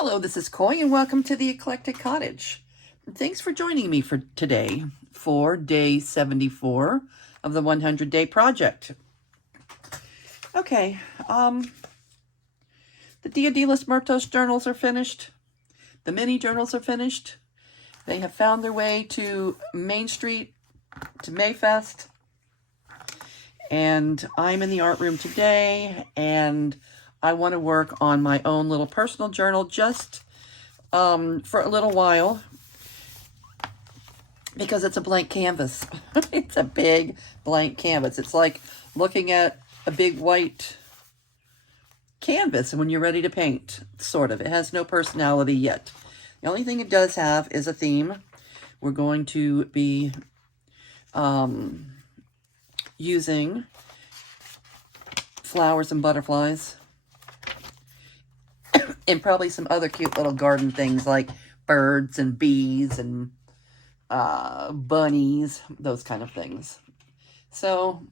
Hello, this is Coy, and welcome to the Eclectic Cottage. Thanks for joining me for today for day 74 of the 100-day project. Okay, the Dia de los Muertos journals are finished. The mini journals are finished. They have found their way to Main Street, to Mayfest. And I'm in the art room today, and I want to work on my own little personal journal just for a little while, because it's a blank canvas. It's a big blank canvas. It's like looking at a big white canvas when you're ready to paint, sort of. It has no personality yet. The only thing it does have is a theme. We're going to be using flowers and butterflies and probably some other cute little garden things like birds and bees and bunnies, those kind of things. So,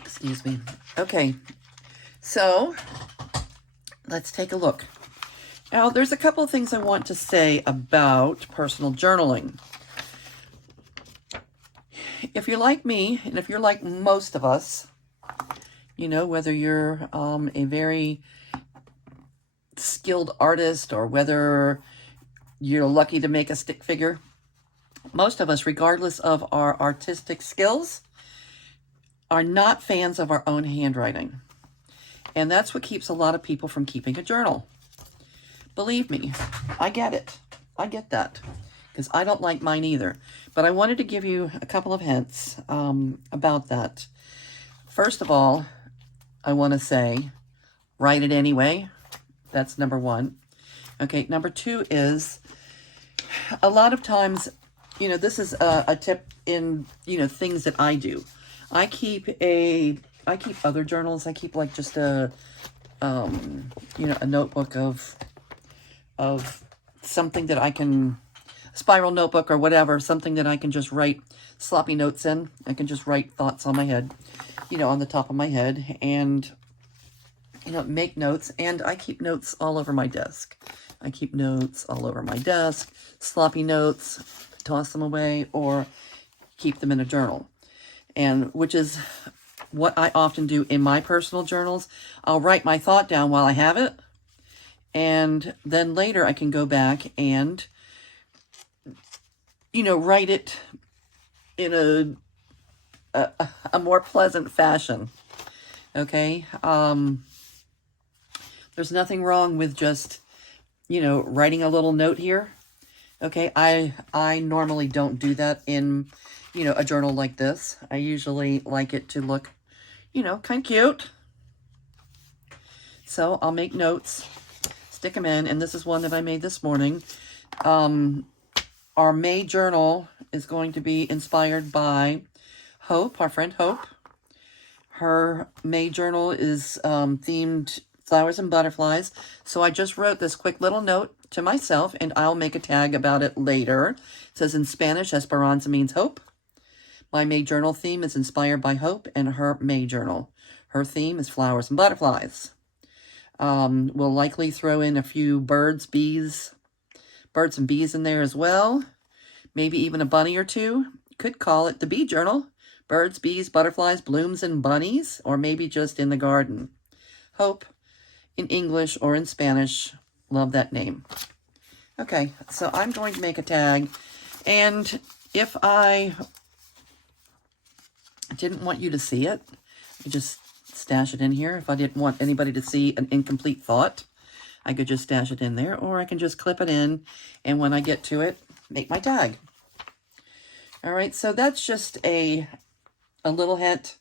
excuse me. Okay, so let's take a look. Now, there's a couple of things I want to say about personal journaling. If you're like me, and if you're like most of us, you know, whether you're a very skilled artist or whether you're lucky to make a stick figure, most of us, regardless of our artistic skills, are not fans of our own handwriting. And that's what keeps a lot of people from keeping a journal. Believe me, I get it. I get that, because I don't like mine either. But I wanted to give you a couple of hints about that. First of all, I want to say, write it anyway. That's number one. Okay, number two is, a lot of times, you know, this is a tip in, you know, things that I do. I keep other journals. I keep like just a, you know, a notebook of something that I can, spiral notebook or whatever, something that I can just write sloppy notes in. I can just write thoughts on my head, you know, on the top of my head, and, you know, make notes. And I keep notes all over my desk. I keep notes all over my desk, sloppy notes, toss them away, or keep them in a journal. And which is what I often do in my personal journals. I'll write my thought down while I have it, and then later I can go back and, you know, write it in a more pleasant fashion. Okay? There's nothing wrong with just, you know, writing a little note here. Okay? I normally don't do that in, you know, a journal like this. I usually like it to look, you know, kind of cute. So I'll make notes, stick them in, and this is one that I made this morning. Our May journal is going to be inspired by Hope, our friend Hope. Her May journal is themed flowers and butterflies. So I just wrote this quick little note to myself, and I'll make a tag about it later. It says, in Spanish, Esperanza means hope. My May journal theme is inspired by Hope and her May journal. Her theme is flowers and butterflies. We'll likely throw in a few birds and bees in there as well. Maybe even a bunny or two. Could call it the Bee Journal. Birds, bees, butterflies, blooms, and bunnies. Or maybe just in the garden. Hope in English or in Spanish. Love that name. Okay, so I'm going to make a tag. And if I didn't want you to see it, I just stash it in here. If I didn't want anybody to see an incomplete thought, I could just stash it in there, or I can just clip it in, and when I get to it, make my tag. All right, so that's just a little hint.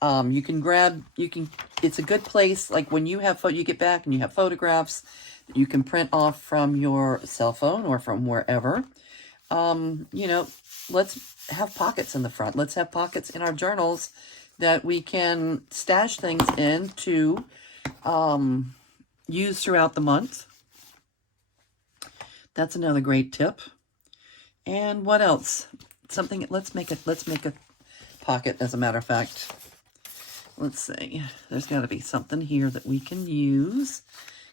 It's a good place, like when you have, you get back and you have photographs that you can print off from your cell phone or from wherever. You know, let's have pockets in the front. Let's have pockets in our journals that we can stash things in to use throughout the month. That's another great tip. And what else? Let's make a pocket, as a matter of fact. let's see. There's got to be something here that we can use.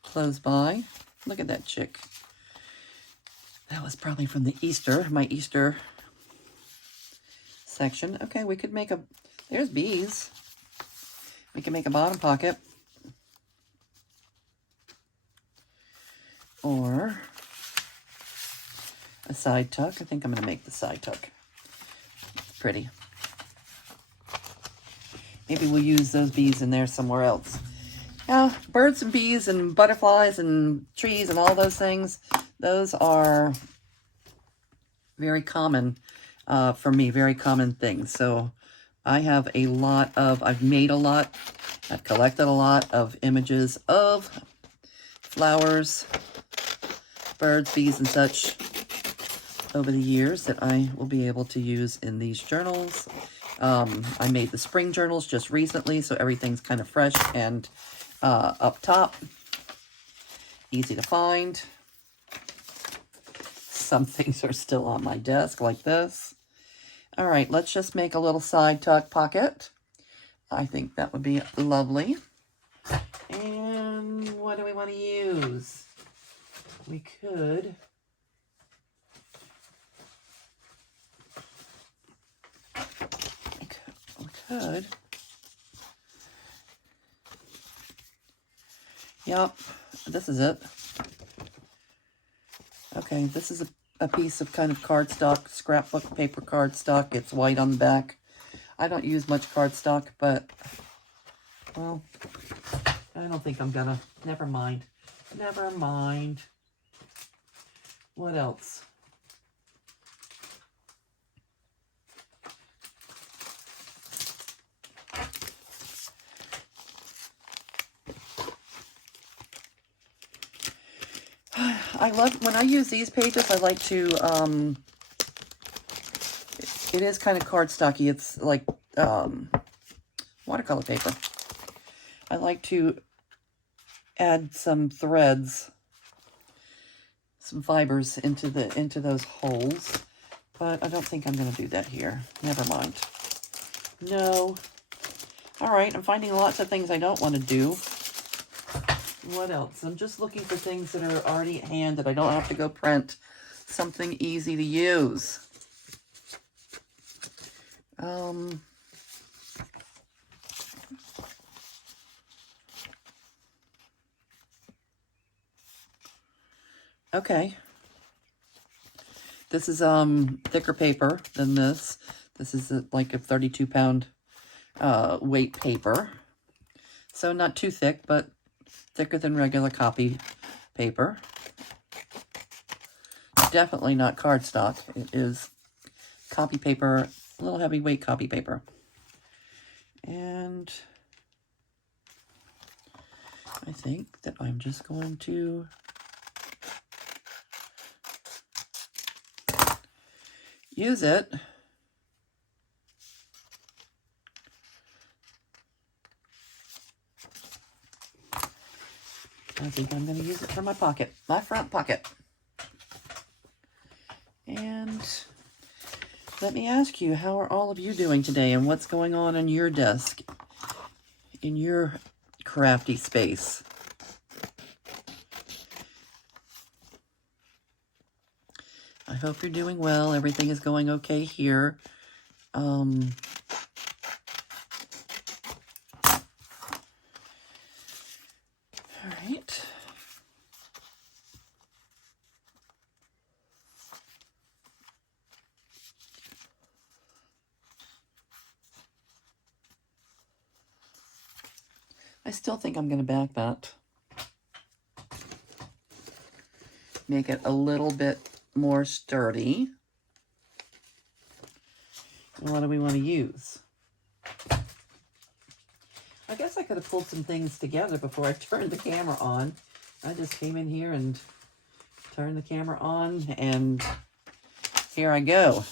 Close by. Look at that chick. That was probably from the Easter, my Easter section. Okay, we could make a, there's bees. We can make a bottom pocket. Or a side tuck. I think I'm going to make the side tuck. It's pretty. Maybe we'll use those bees in there somewhere else. Now, birds and bees and butterflies and trees and all those things, those are very common for me, very common things. So I have a lot of, I've made a lot, I've collected a lot of images of flowers, birds, bees, and such over the years that I will be able to use in these journals. I made the spring journals just recently, so everything's kind of fresh and up top. Easy to find. Some things are still on my desk like this. All right, let's just make a little side tuck pocket. I think that would be lovely. And what do we want to use? We could Yep, this is it. Okay, this is a piece of kind of cardstock, scrapbook paper cardstock. It's white on the back. I don't use much cardstock, but, well, I don't think I'm gonna. Never mind. Never mind. What else? I love, when I use these pages, I like to, it is kind of cardstocky. It's like watercolor paper. I like to add some threads, some fibers into those holes, but I don't think I'm going to do that here. Never mind. No. All right, I'm finding lots of things I don't want to do. What else? I'm just looking for things that are already at hand that I don't have to go print. Something easy to use. Okay. This is thicker paper than this. This is like a 32-pound weight paper. So not too thick, but thicker than regular copy paper. Definitely not cardstock. It is copy paper, a little heavyweight copy paper. And I think that I'm just going to use it I think I'm going to use it for my pocket, my front pocket. And let me ask you, how are all of you doing today, and what's going on your desk, in your crafty space? I hope you're doing well. Everything is going okay here. All right. I still think I'm going to back that. Make it a little bit more sturdy. And what do we want to use? I guess I could have pulled some things together before I turned the camera on. I just came in here and turned the camera on, and here I go.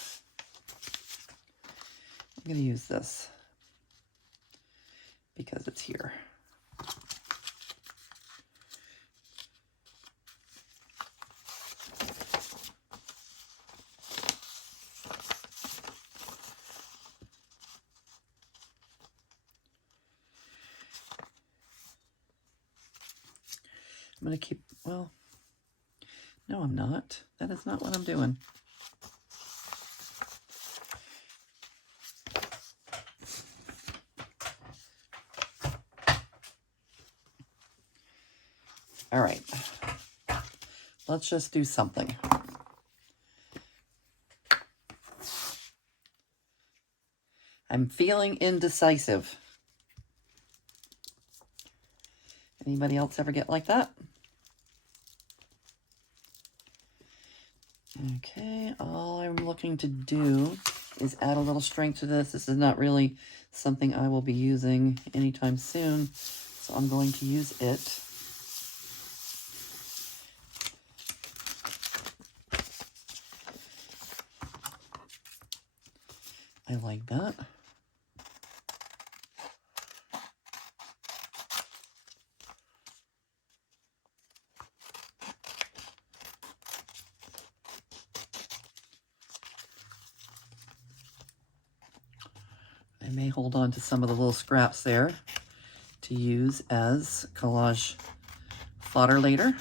I'm going to use this because it's here. I'm going to keep, well, no, I'm not. That is not what I'm doing. All right. Let's just do something. I'm feeling indecisive. Anybody else ever get like that? Okay, all I'm looking to do is add a little strength to this. This is not really something I will be using anytime soon, so I'm going to use it. I like that. I may hold on to some of the little scraps there to use as collage fodder later.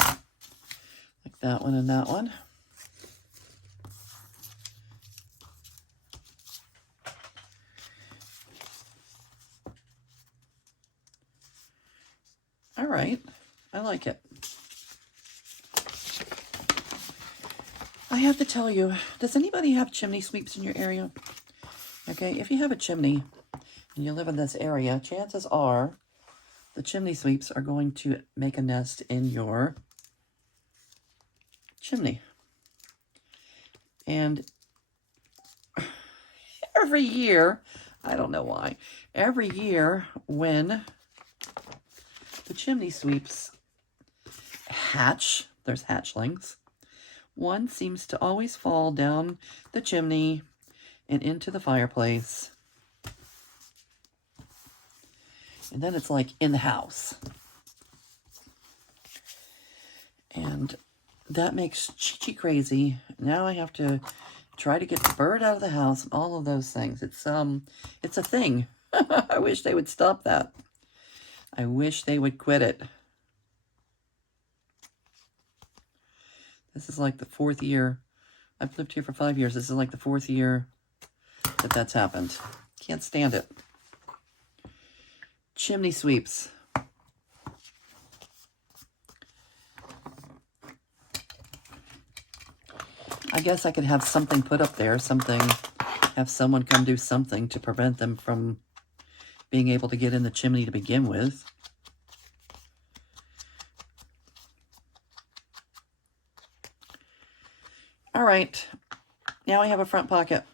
Like that one and that one. All right, I like it. I have to tell you, does anybody have chimney sweeps in your area? Okay, if you have a chimney and you live in this area, chances are the chimney sweeps are going to make a nest in your chimney. And every year, I don't know why, every year when the chimney sweeps hatch, there's hatchlings, one seems to always fall down the chimney and into the fireplace. And then it's like in the house. And that makes Chi-Chi crazy. Now I have to try to get the bird out of the house and all of those things. It's a thing. I wish they would stop that. I wish they would quit it. This is like the 4th year. I've lived here for 5 years. This is like the 4th year that that's happened. Can't stand it. Chimney sweeps. I guess I could have something put up there, have someone come do something to prevent them from being able to get in the chimney to begin with. All right, now I have a front pocket.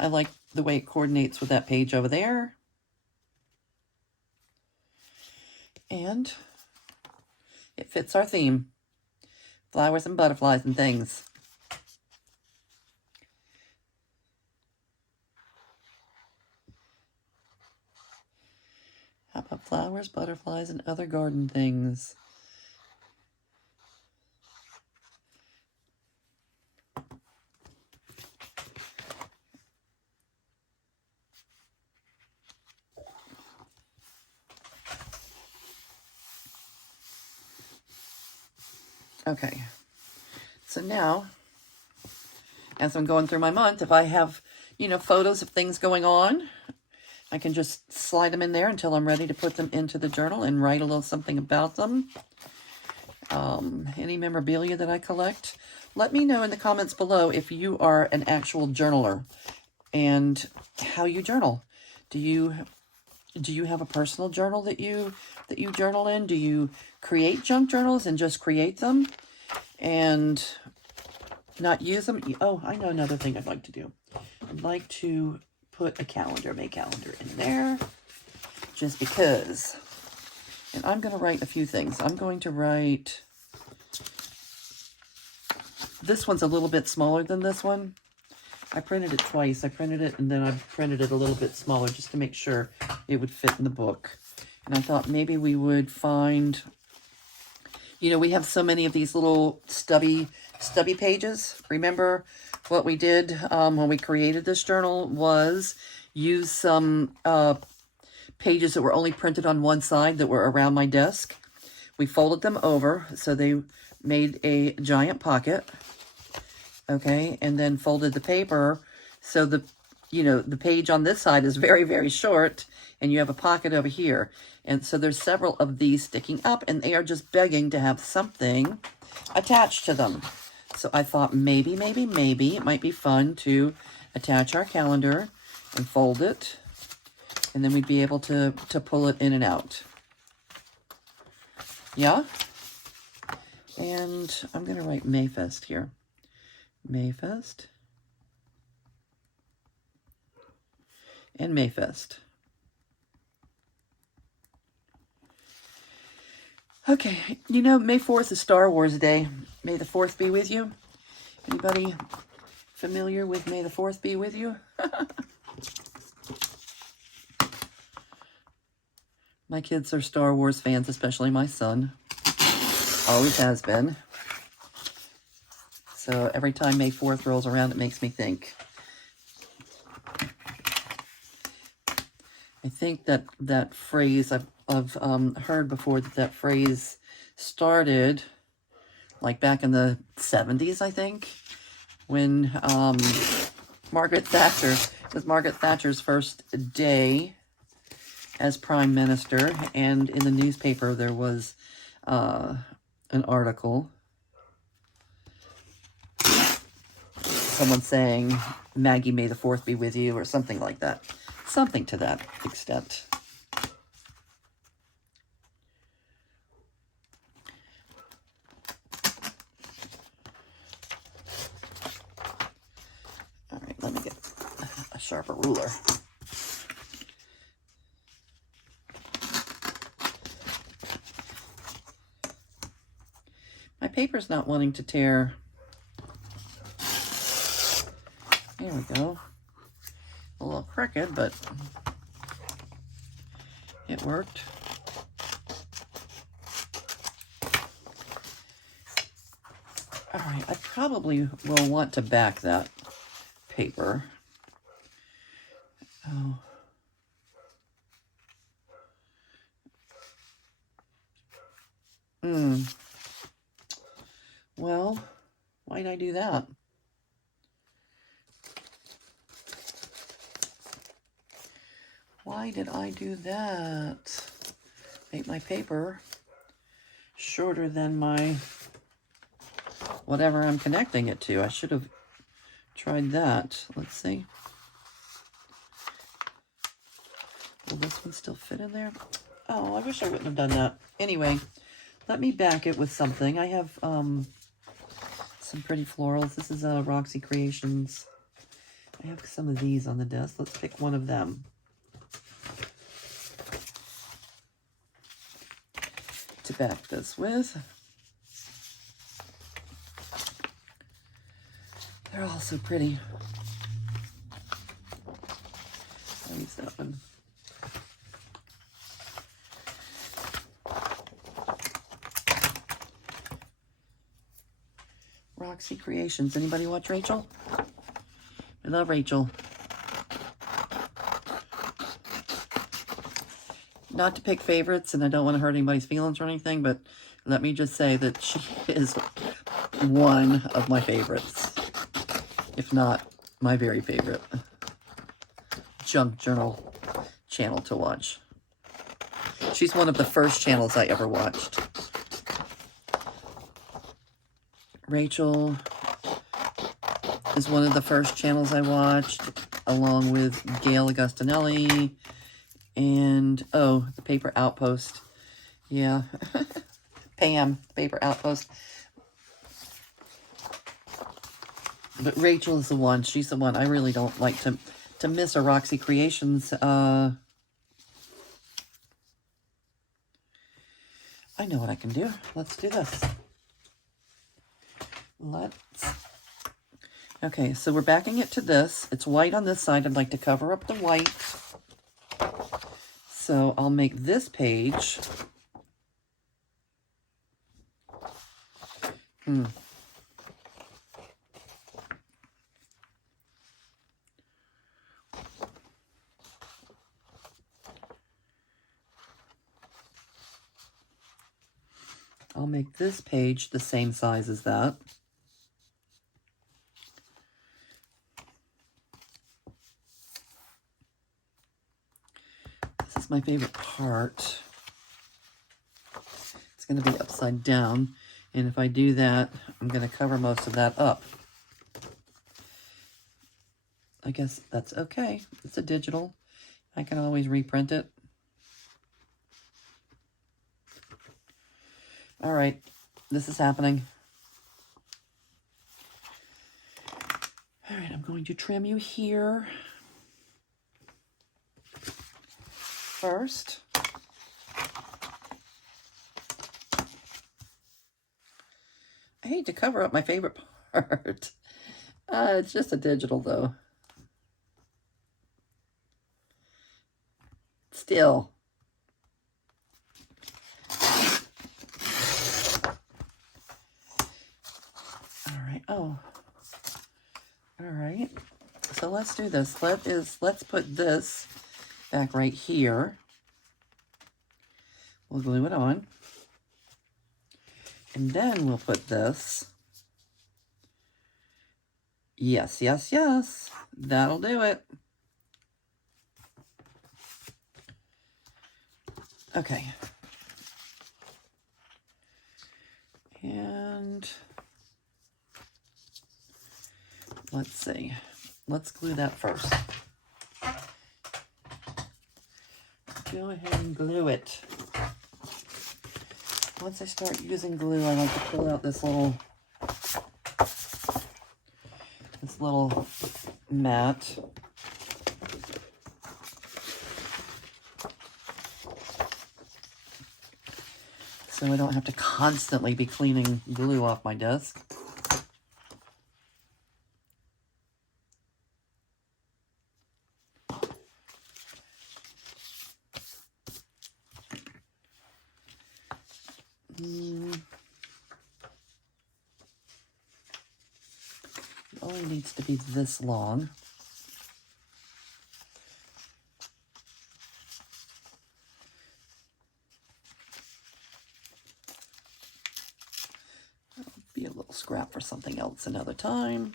I like the way it coordinates with that page over there. And it fits our theme. Flowers and butterflies and things. How about flowers, butterflies, and other garden things? Okay, so now, as I'm going through my month, if I have, photos of things going on, I can just slide them in there until I'm ready to put them into the journal and write a little something about them. Any memorabilia that I collect. Let me know in the comments below if you are an actual journaler and how you journal. Do you have a personal journal that you journal in? Do you create junk journals and just create them and not use them? Oh, I know another thing I'd like to do. I'd like to put a calendar, May calendar in there, just because. And I'm going to write a few things. I'm going to write, this one's a little bit smaller than this one. I printed it twice. I printed it and then I printed it a little bit smaller just to make sure it would fit in the book. And I thought maybe we would find, we have so many of these little stubby stubby pages. Remember what we did when we created this journal was use some pages that were only printed on one side that were around my desk. We folded them over so they made a giant pocket. Okay, and then folded the paper so the page on this side is very, very short, and you have a pocket over here. And so there's several of these sticking up, and they are just begging to have something attached to them. So I thought maybe it might be fun to attach our calendar and fold it, and then we'd be able to pull it in and out. Yeah? And I'm going to write Mayfest here. Mayfest. And Mayfest. Okay, you know, May 4th is Star Wars Day. May the 4th be with you. Anybody familiar with May the 4th be with you? My kids are Star Wars fans, especially my son. Always has been. So every time May 4th rolls around, it makes me think. I think that phrase, I've heard before that phrase started like back in the 70s, I think, when Margaret Thatcher, it was Margaret Thatcher's first day as Prime Minister, and in the newspaper there was an article, someone saying, Maggie, may the 4th be with you, or something like that. Something to that extent. All right, let me get a sharper ruler. My paper's not wanting to tear. There we go. A little crooked, but it worked. All right, I probably will want to back that paper. Oh. Well, why did I do that? Why did I do that? Make my paper shorter than my whatever I'm connecting it to. I should have tried that. Let's see. Will this one still fit in there? Oh, I wish I wouldn't have done that. Anyway, let me back it with something. I have some pretty florals. This is Roxy Creations. I have some of these on the desk. Let's pick one of them to back this with. They're all so pretty. I'll use that one. Roxy Creations. Anybody watch Rachel? I love Rachel. Not to pick favorites, and I don't want to hurt anybody's feelings or anything, but let me just say that she is one of my favorites, if not my very favorite junk journal channel to watch. She's one of the first channels I ever watched. Rachel is one of the first channels I watched, along with Gail Augustinelli and, oh, the Paper Outpost. Yeah. Pam, the Paper Outpost. But Rachel is the one. She's the one. I really don't like to miss a Roxy Creations. I know what I can do. Let's do this. Okay, so we're backing it to this. It's white on this side. I'd like to cover up the white. So I'll make this page. I'll make this page the same size as that. This is my favorite part. It's going to be upside down, and if I do that, I'm going to cover most of that up. I guess that's okay. It's a digital. I can always reprint it. All right, this is happening. All right, I'm going to trim you here first. I hate to cover up my favorite part. It's just a digital though. Still. All right. Oh. All right. So let's do this. Let's put this back right here. We'll glue it on. And then we'll put this. Yes, yes, yes. That'll do it. Okay. And let's see. Let's glue that first. Go ahead and glue it. Once I start using glue, I like to pull out this little mat. So I don't have to constantly be cleaning glue off my desk. It only needs to be this long. That'll be a little scrap for something else another time.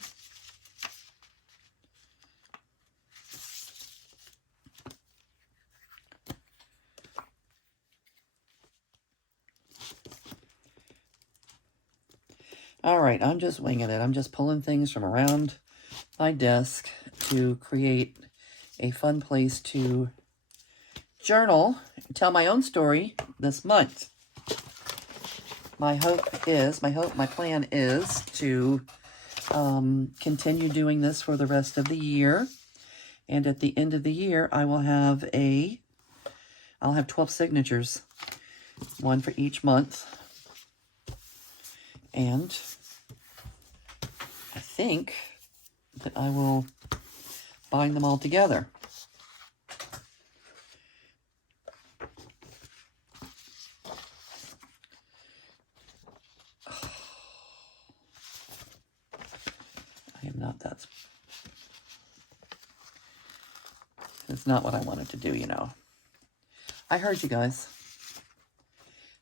All right, I'm just winging it. I'm just pulling things from around my desk to create a fun place to journal, tell my own story this month. My plan is to continue doing this for the rest of the year. And at the end of the year, I'll have 12 signatures, one for each month. And I think that I will bind them all together. I am not that. It's not what I wanted to do, you know. I heard you guys.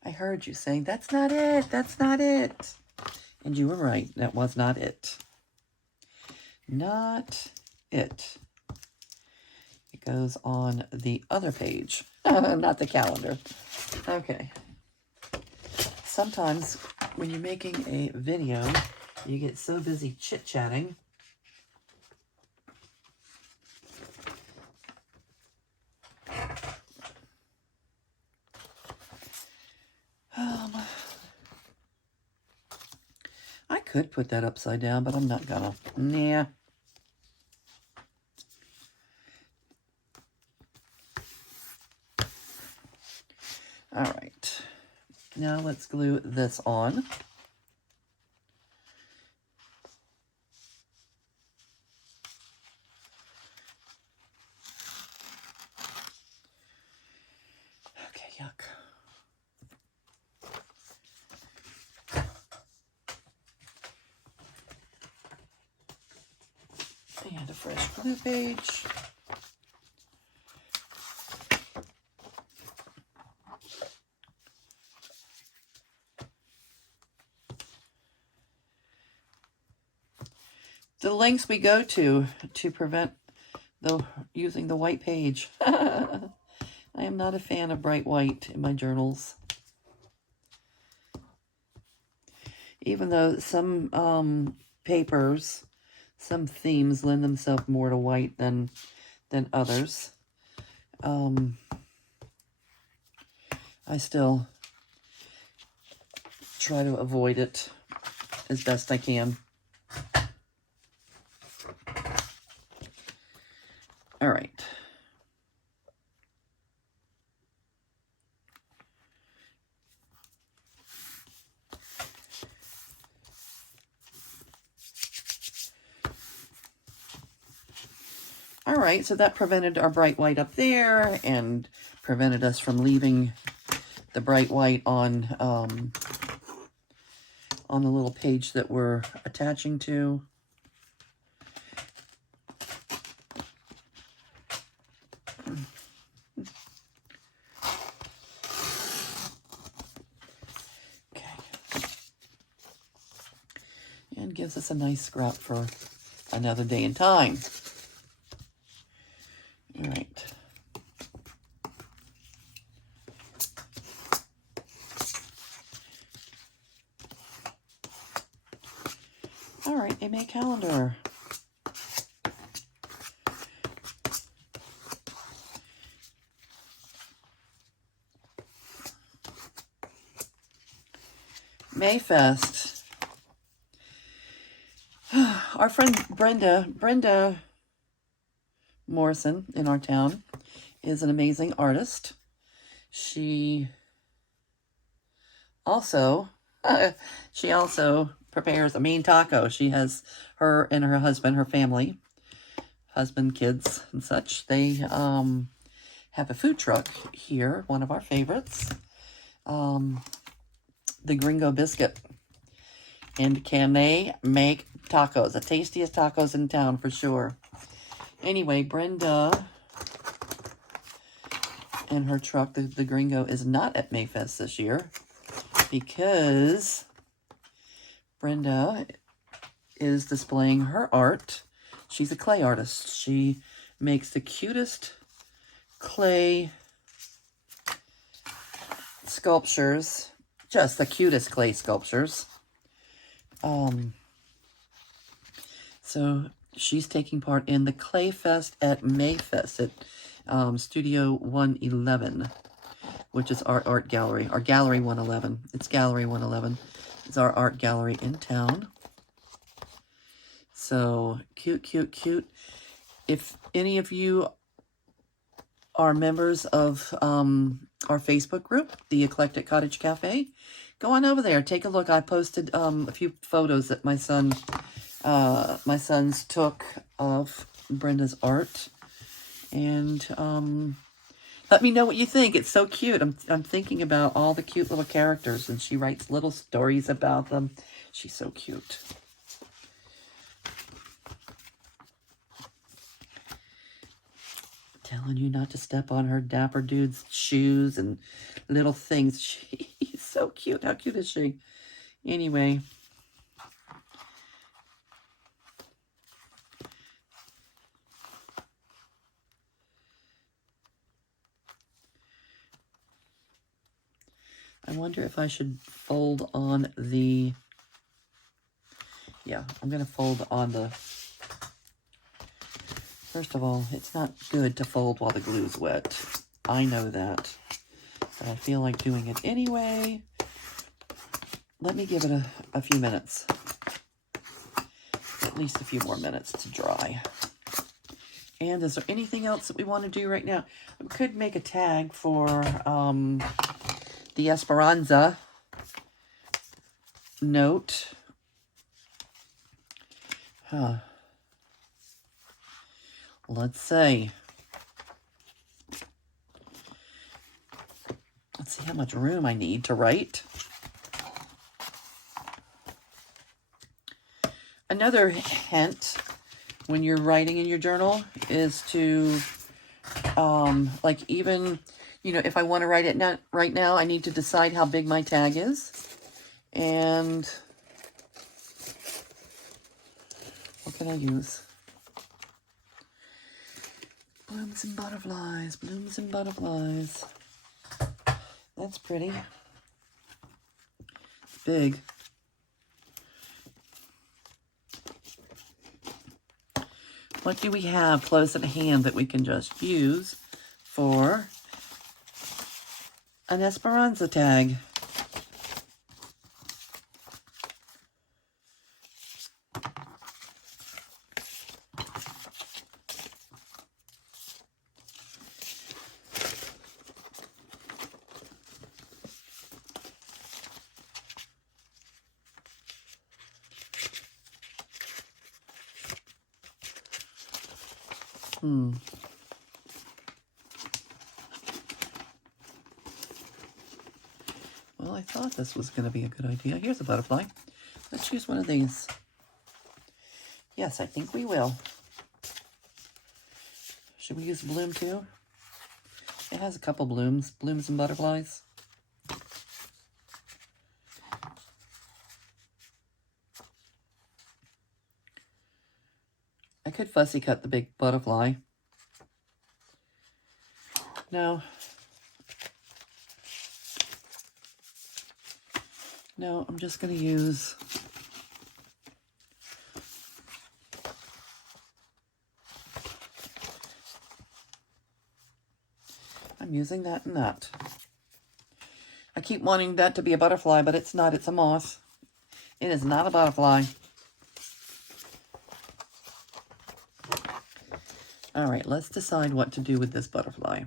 I heard you saying, that's not it, that's not it. And you were right, that was not it. Not it. It goes on the other page, not the calendar. Okay. Sometimes when you're making a video, you get so busy chit-chatting. I could put that upside down, but I'm not gonna. Nah. All right. Now let's glue this on. Okay, yuck. And a fresh glue page. the lengths we go to prevent using the white page. I am not a fan of bright white in my journals. Even though some papers, some themes lend themselves more to white than others. I still try to avoid it as best I can. All right. All right, so that prevented our bright white up there and prevented us from leaving the bright white on the little page that we're attaching to. Okay. And gives us a nice scrap for another day and time. All right. All right, a May calendar. Mayfest. Our friend Brenda Morrison in our town is an amazing artist. She also prepares a mean taco. She has her and her husband, her family, husband, kids, and such. They have a food truck here, one of our favorites, the Gringo Biscuit. And can they make tacos? The tastiest tacos in town for sure. Anyway, Brenda and her truck, the Gringo, is not at Mayfest this year because Brenda is displaying her art. She's a clay artist. She makes the cutest clay sculptures, just the cutest clay sculptures. So she's taking part in the Clay Fest at Mayfest at Studio 111, which is our art gallery, our Gallery 111. It's Gallery 111. It's our art gallery in town. So cute, cute, cute. If any of you are members of our Facebook group, the Eclectic Cottage Cafe, go on over there. Take a look. I posted a few photos that my sons took of Brenda's art, and let me know what you think. It's so cute. I'm thinking about all the cute little characters, and she writes little stories about them. She's so cute. Telling you not to step on her dapper dude's shoes and little things. She's so cute. How cute is she? Anyway. I wonder if I should fold on the... Yeah, I'm going to fold on the... First of all, it's not good to fold while the glue's wet. I know that. But I feel like doing it anyway. Let me give it a few minutes. At least a few more minutes to dry. And is there anything else that we want to do right now? We could make a tag for the Esperanza note. Let's see. Let's see how much room I need to write. Another hint when you're writing in your journal is to, like even, you know, if I want to write it right now, I need to decide how big my tag is. And we'll What can I use? Blooms and butterflies, blooms and butterflies. That's pretty. It's big. What do we have close at hand that we can just use for an Esperanza tag? Well, I thought this was going to be a good idea. Here's a butterfly. Let's use one of these. Yes, I think we will. Should we use a bloom too? It has a couple blooms. Blooms and butterflies. I could fussy cut the big butterfly. No. No, I'm just going to use I'm using that and that. I keep wanting that to be a butterfly, but it's not. It's a moth. It is not a butterfly. All right, let's decide what to do with this butterfly.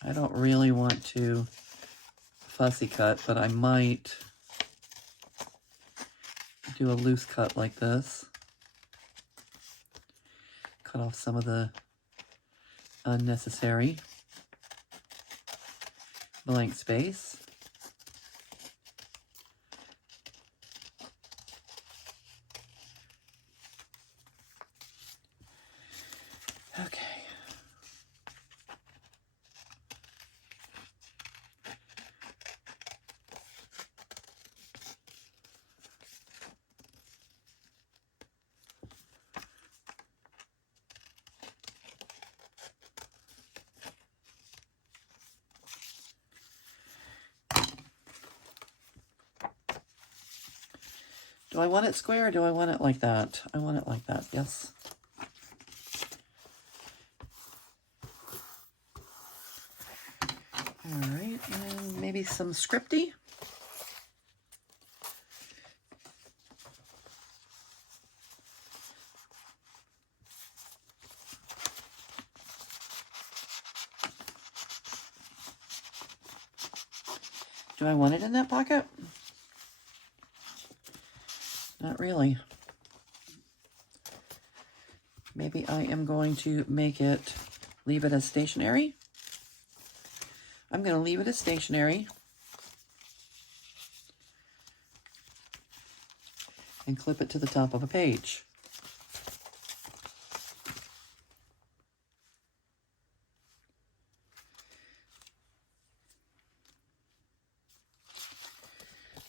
I don't really want to fussy cut, but I might do a loose cut like this. Cut off some of the unnecessary blank space. Okay. Do I want it square or do I want it like that? I want it like that, yes. All right, and maybe some scripty. Do I want it in that pocket? Not really. Maybe I am going to leave it as stationary. I'm going to leave it as stationary and clip it to the top of a page.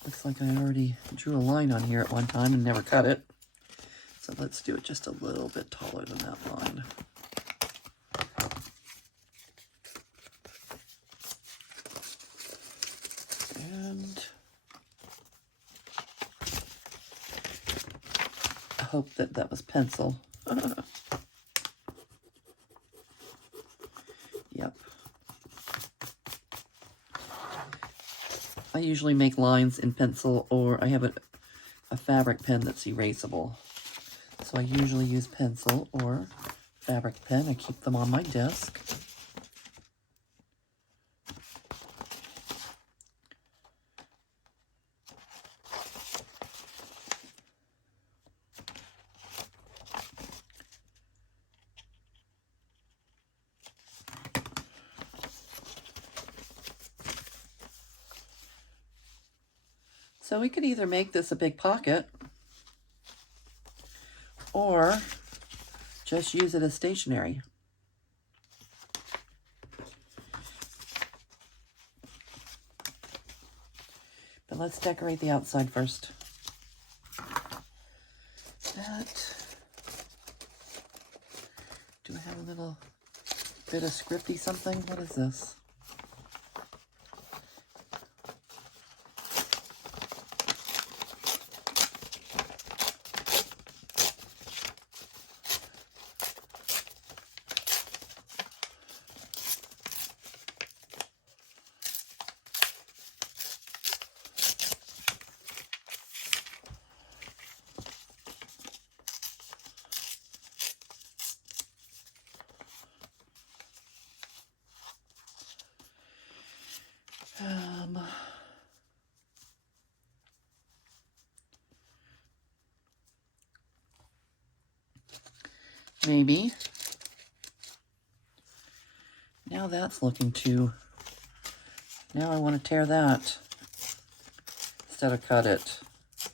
Looks like I already drew a line on here at one time and never cut it. So let's do it just a little bit taller than that line. And I hope that that was pencil. Yep. I usually make lines in pencil, or I have a fabric pen that's erasable. So I usually use pencil or fabric pen. I keep them on my desk. So we could either make this a big pocket or just use it as stationery. But let's decorate the outside first. Do I have a little bit of scripty something? What is this? Maybe. Now that's looking too... Now I want to tear that instead of cut it. I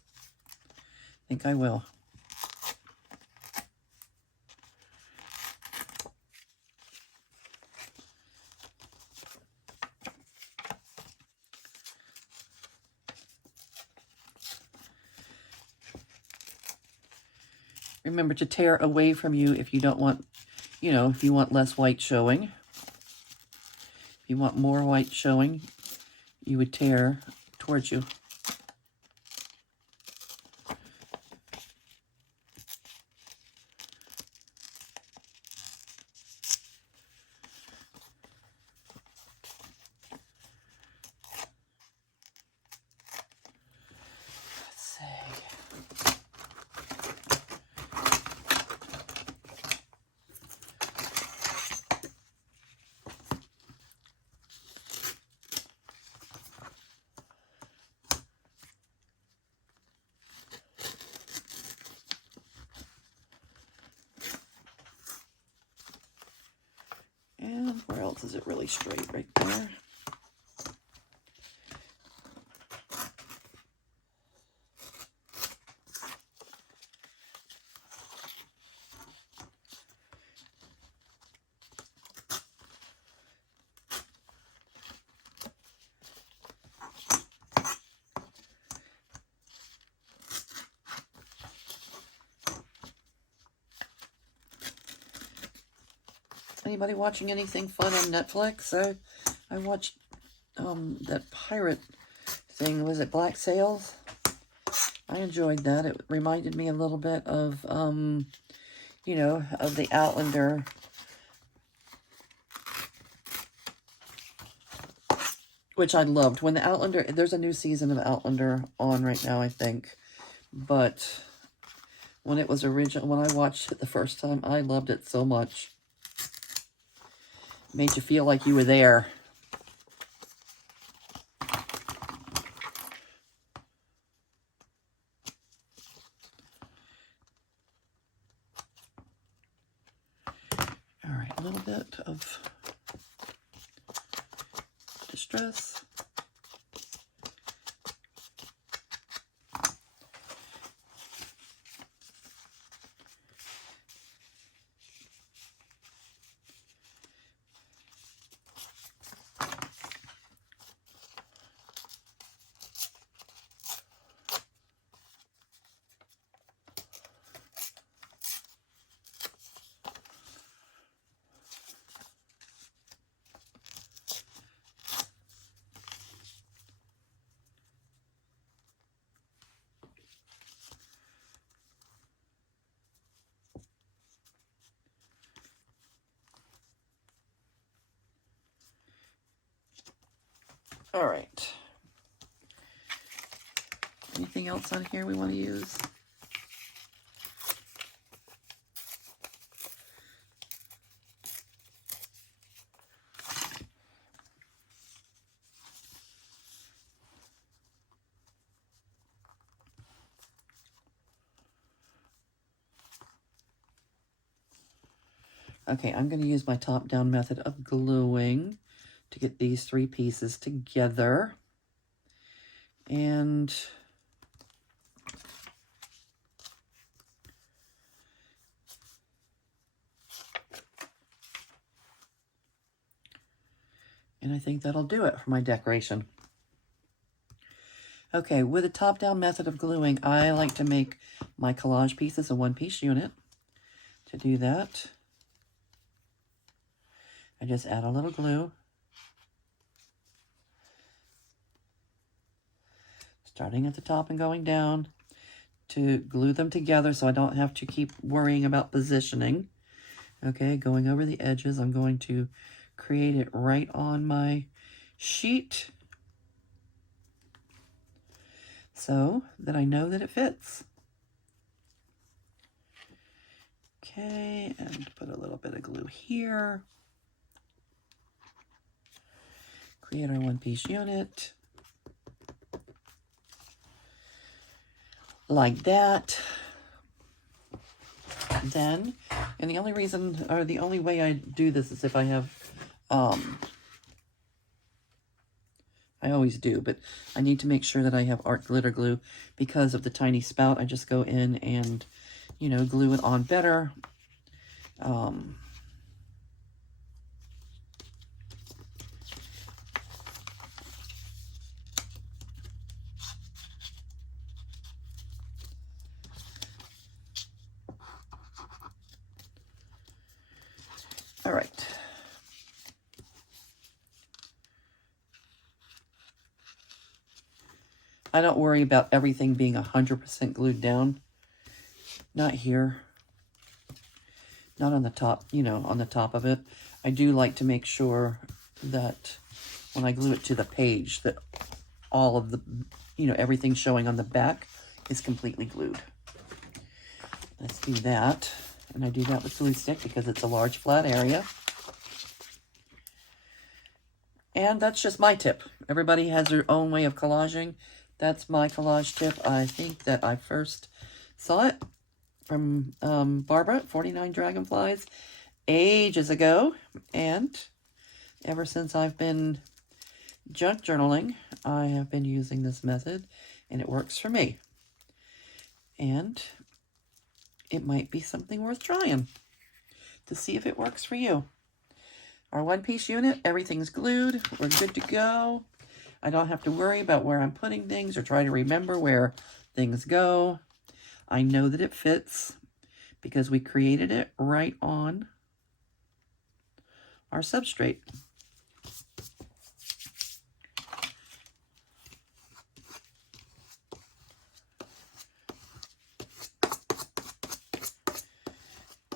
think I will. Remember to tear away from you if you don't want, you know, if you want less white showing. If you want more white showing, you would tear towards you. And where else is it really straight? Right there. Anybody watching anything fun on Netflix? I watched that pirate thing. Was it Black Sails? I enjoyed that. It reminded me a little bit of, you know, of the Outlander. Which I loved. When the Outlander, there's a new season of Outlander on right now, I think. But when it was original, when I watched it the first time, I loved it so much. Made you feel like you were there. All right, a little bit of distress. All right. Anything else on here we want to use? Okay, I'm going to use my top-down method of gluing to get these three pieces together. And And I think that'll do it for my decoration. Okay, with a top-down method of gluing, I like to make my collage pieces a one-piece unit. To do that, I just add a little glue. Starting at the top and going down to glue them together so I don't have to keep worrying about positioning. Okay, going over the edges, I'm going to create it right on my sheet so that I know that it fits. Okay, and put a little bit of glue here. Create our one-piece unit. Like that. Then, and the only reason, or the only way I do this is if I have, I always do, but I need to make sure that I have art glitter glue because of the tiny spout. I just go in and, you know, glue it on better. All right. I don't worry about everything being 100% glued down. Not here. Not on the top, you know, on the top of it. I do like to make sure that when I glue it to the page that all of the, you know, everything showing on the back is completely glued. Let's do that. And I do that with glue stick because it's a large flat area. And that's just my tip. Everybody has their own way of collaging. That's my collage tip. I think that I first saw it from Barbara, 49 Dragonflies, ages ago. And ever since I've been junk journaling, I have been using this method, and it works for me. And it might be something worth trying to see if it works for you. Our one-piece unit, everything's glued. We're good to go. I don't have to worry about where I'm putting things or try to remember where things go. I know that it fits because we created it right on our substrate.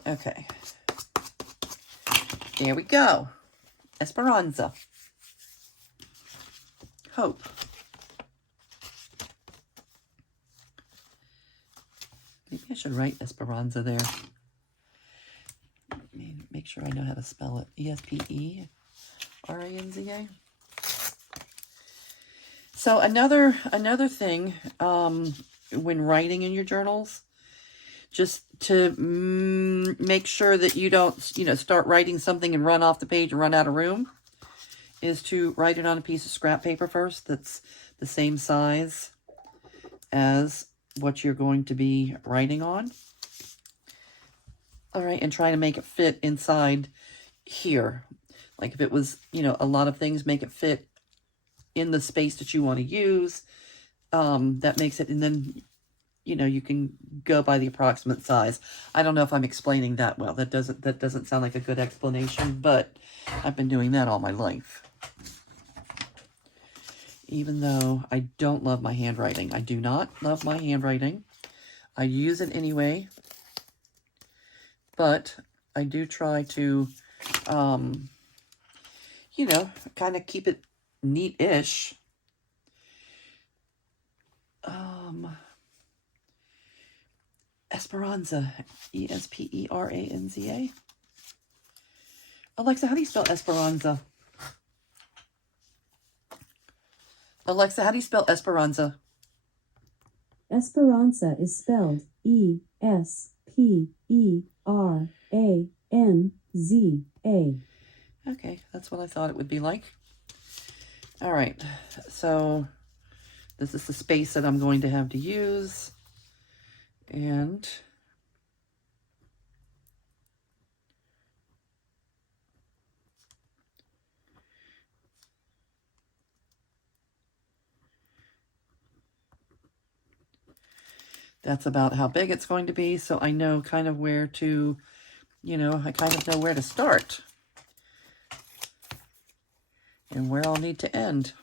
Okay. There we go. Esperanza. Hope. Maybe I should write Esperanza there. Make sure I know how to spell it. Esperanza. So another thing, when writing in your journals, just to make sure that you don't, you know, start writing something and run off the page and run out of room, is to write it on a piece of scrap paper first that's the same size as what you're going to be writing on. All right, and try to make it fit inside here. Like if it was, you know, a lot of things, make it fit in the space that you want to use. That makes it, and then, you know, you can go by the approximate size. I don't know if I'm explaining that well. That doesn't sound like a good explanation, but I've been doing that all my life. Even though I don't love my handwriting. I do not love my handwriting. I use it anyway. But I do try to, you know, kind of keep it neat-ish. Esperanza. Esperanza. Alexa, how do you spell Esperanza? Alexa, how do you spell Esperanza? Esperanza is spelled E-S-P-E-R-A-N-Z-A. Okay, that's what I thought it would be like. All right, so this is the space that I'm going to have to use. And That's about how big it's going to be, so I know kind of where to, you know, I kind of know where to start and where I'll need to end.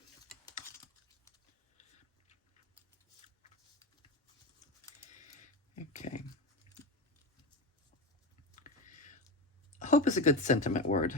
Okay. Hope is a good sentiment word.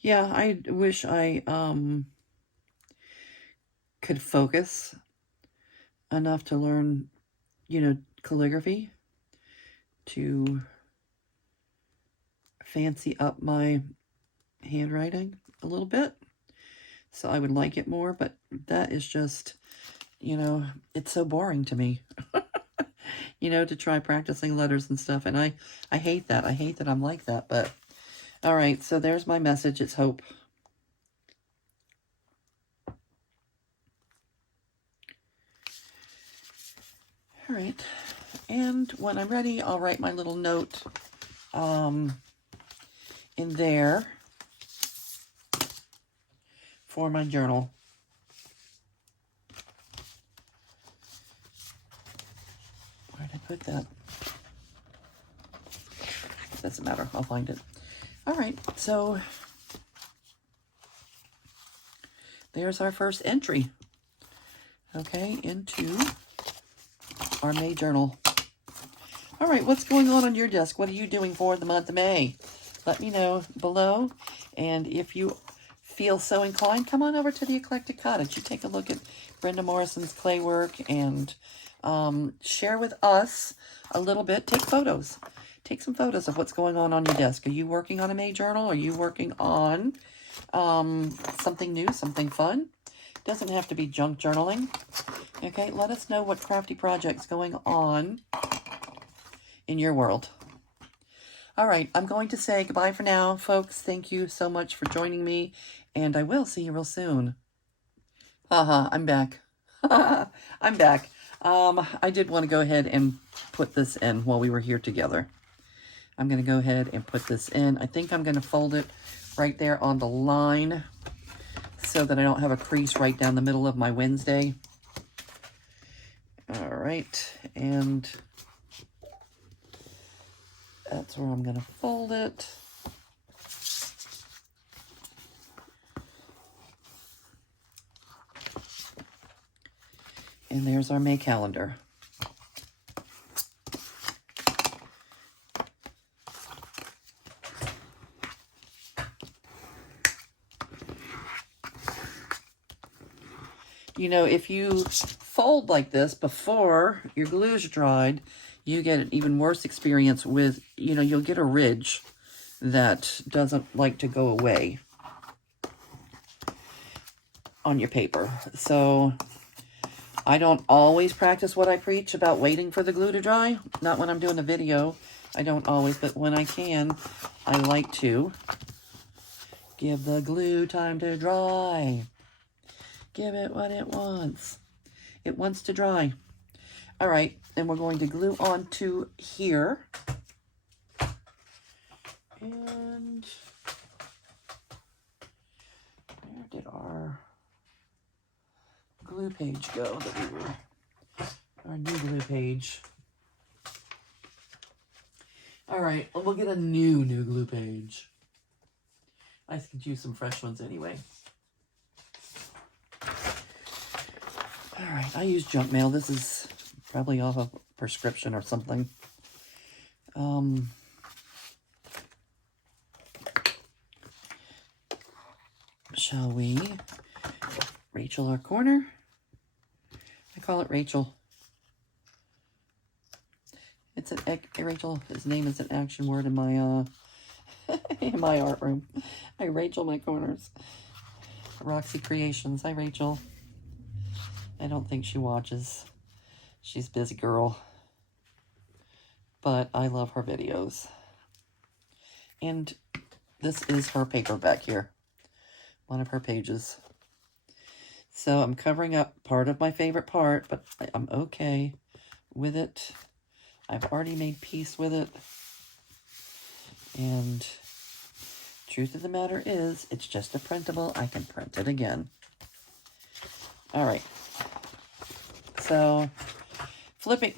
Yeah, I wish I could focus enough to learn, you know, calligraphy, to fancy up my handwriting a little bit. So I would like it more, but that is just, you know, it's so boring to me, you know, to try practicing letters and stuff. And I hate that. I hate that I'm like that. But all right, so there's my message. It's hope. All right. And when I'm ready, I'll write my little note in there for my journal. Where did I put that? Doesn't matter. I'll find it. All right. So there's our first entry. Okay, into our May journal. All right, what's going on your desk? What are you doing for the month of May? Let me know below. And if you feel so inclined, come on over to the Eclectic Cottage. You take a look at Brenda Morrison's clay work and share with us a little bit. Take photos. Take some photos of what's going on your desk. Are you working on a May journal? Are you working on something new, something fun? Doesn't have to be junk journaling. Okay, let us know what crafty project's going on in your world. All right, I'm going to say goodbye for now, folks. Thank you so much for joining me, and I will see you real soon. Haha, I'm back. I'm back. I did want to go ahead and put this in while we were here together. I'm going to go ahead and put this in. I think I'm going to fold it right there on the line so that I don't have a crease right down the middle of my Wednesday. All right, and that's where I'm going to fold it. And there's our May calendar. You know, if you fold like this before your glue's dried, you get an even worse experience with, you know, you'll get a ridge that doesn't like to go away on your paper. So I don't always practice what I preach about waiting for the glue to dry. Not when I'm doing a video. I don't always, but when I can, I like to give the glue time to dry. Give it what it wants. It wants to dry. All right, and we're going to glue on to here. And where did our glue page go that we were, our new glue page? All right, well, we'll get a new glue page. I could use some fresh ones anyway. All right, I use junk mail. This is probably off a prescription or something. Shall we Rachel our corner? I call it Rachel. It's an Rachel. His name is an action word in my in my art room. I Rachel my corners. Roxy Creations. Hi, Rachel. I don't think she watches. She's a busy girl. But I love her videos. And this is her paperback here. One of her pages. So I'm covering up part of my favorite part, but I'm okay with it. I've already made peace with it. And truth of the matter is, it's just a printable. I can print it again. All right. So flipping,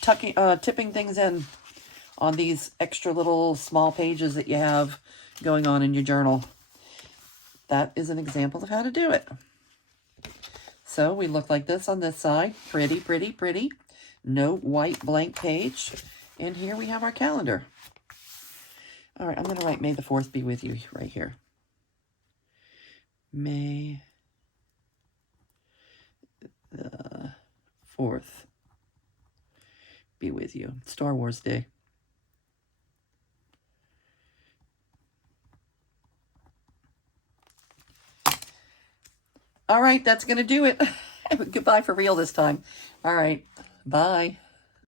tipping things in on these extra little small pages that you have going on in your journal. That is an example of how to do it. So we look like this on this side. Pretty, pretty, pretty. No white blank page. And here we have our calendar. All right, I'm going to write May the 4th be with you right here. May the 4th be with you. Star Wars Day. All right, that's going to do it. Goodbye for real this time. All right, bye.